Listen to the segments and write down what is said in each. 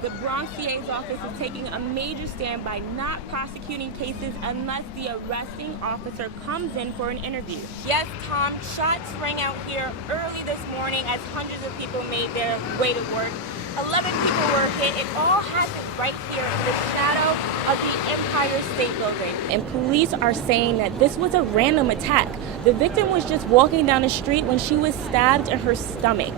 The Bronx DA's office is taking a major stand by not prosecuting cases unless the arresting officer comes in for an interview. Yes, Tom, shots rang out here early this morning as hundreds of people made their way to work. 11 people were hit. It all happened right here in the shadow of the Empire State Building. And police are saying that this was a random attack. The victim was just walking down the street when she was stabbed in her stomach.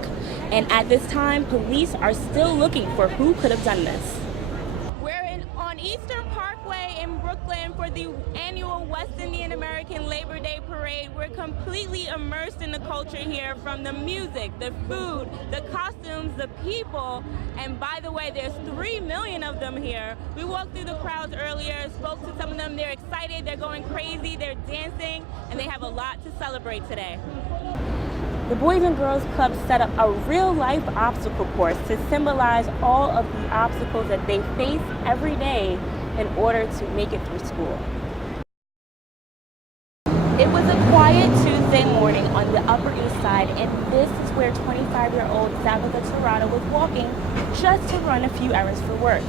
And at this time, police are still looking for who could have done this. We're on Eastern Parkway in Brooklyn for the annual West Indian American Labor Day Parade. We're completely immersed in the culture here, from the music, the food, the costumes, the people. And by the way, there's 3 million of them here. We walked through the crowds earlier, spoke to some of them. They're excited, they're going crazy, they're dancing, and they have a lot to celebrate today. The Boys and Girls Club set up a real-life obstacle course to symbolize all of the obstacles that they face every day in order to make it through school. It was a quiet Tuesday morning on the Upper East Side, and this is where 25-year-old Tabitha Tirado was walking just to run a few errands for work.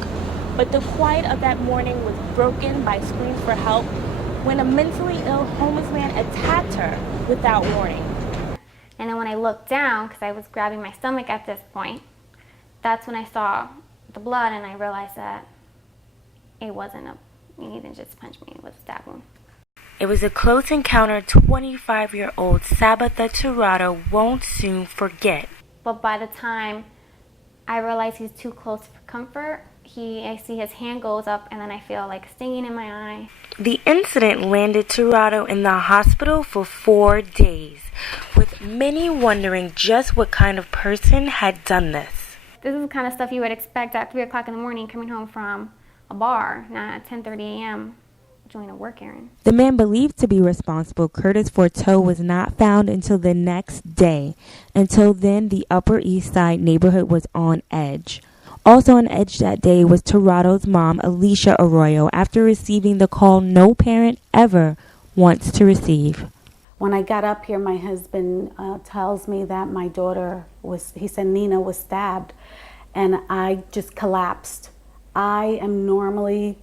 But the quiet of that morning was broken by screams for help when a mentally ill homeless man attacked her without warning. And then when I looked down, because I was grabbing my stomach at this point, that's when I saw the blood and I realized that it wasn't he didn't just punch me, it was a stab wound. It was a close encounter 25-year-old Tabitha Tirado won't soon forget. But by the time I realized he's too close for comfort, I see his hand goes up and then I feel like stinging in my eye. The incident landed Tirado in the hospital for 4 days, with many wondering just what kind of person had done this. This is the kind of stuff you would expect at 3 o'clock in the morning coming home from a bar, not at 10:30 a.m. doing a work errand. The man believed to be responsible, Curtis Forteau, was not found until the next day. Until then, the Upper East Side neighborhood was on edge. Also on edge that day was Tirado's mom, Alicia Arroyo, after receiving the call no parent ever wants to receive. When I got up here, my husband tells me that my daughter he said Nina was stabbed, and I just collapsed. I am normally,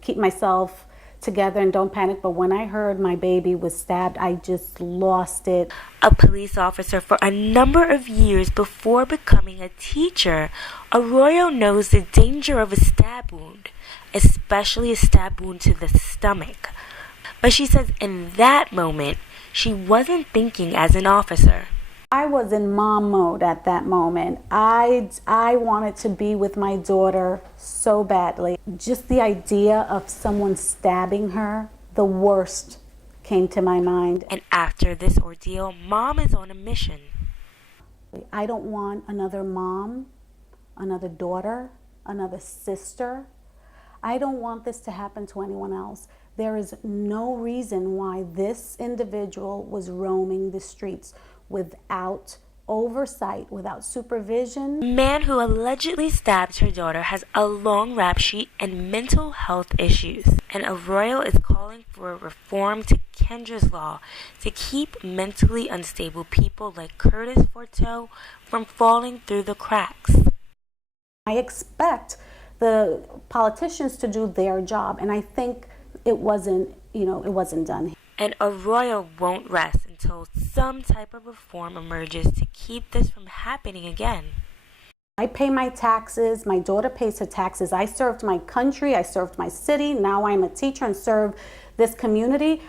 keep myself together and don't panic, but when I heard my baby was stabbed, I just lost it. A police officer for a number of years before becoming a teacher, Arroyo knows the danger of a stab wound, especially a stab wound to the stomach. But she says in that moment, she wasn't thinking as an officer. I was in mom mode at that moment. I wanted to be with my daughter so badly. Just the idea of someone stabbing her, the worst came to my mind. And after this ordeal, mom is on a mission. I don't want another mom, another daughter, another sister. I don't want this to happen to anyone else. There is no reason why this individual was roaming the streets without oversight, without supervision. The man who allegedly stabbed her daughter has a long rap sheet and mental health issues. And Arroyo is calling for a reform to Kendra's law to keep mentally unstable people like Curtis Forteau from falling through the cracks. I expect the politicians to do their job, and I think it wasn't done. And Arroyo won't rest until some type of reform emerges to keep this from happening again. I pay my taxes, my daughter pays her taxes. I served my country, I served my city, now I'm a teacher and serve this community.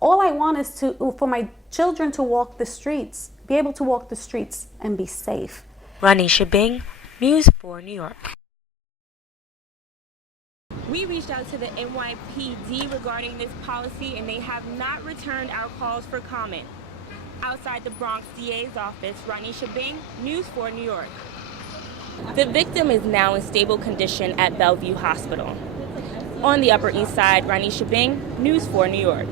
All I want is for my children to walk the streets, be able to walk the streets and be safe. Rhonesha Byng, News 4 New York. We reached out to the NYPD regarding this policy, and they have not returned our calls for comment. Outside the Bronx DA's office, Rhonesha Byng, News 4 New York. The victim is now in stable condition at Bellevue Hospital. On the Upper East Side, Rhonesha Byng, News 4 New York.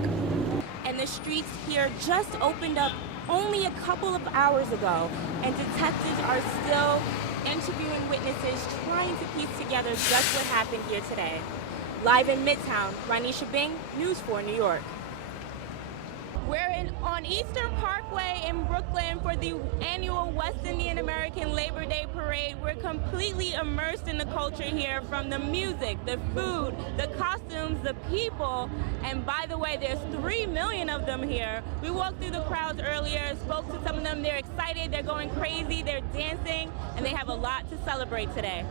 And the streets here just opened up only a couple of hours ago, and detectives are still interviewing witnesses, trying to piece together just what happened here today. Live in Midtown, Rhonesha Byng, News 4 New York. We're on Eastern Parkway in Brooklyn for the annual West Indian American Labor Day Parade. parade. We're completely immersed in the culture here, from the music, the food, the costumes, the people. And by the way, there's 3 million of them here. We walked through the crowds earlier, spoke to some of them. They're excited, they're going crazy, they're dancing, and they have a lot to celebrate today.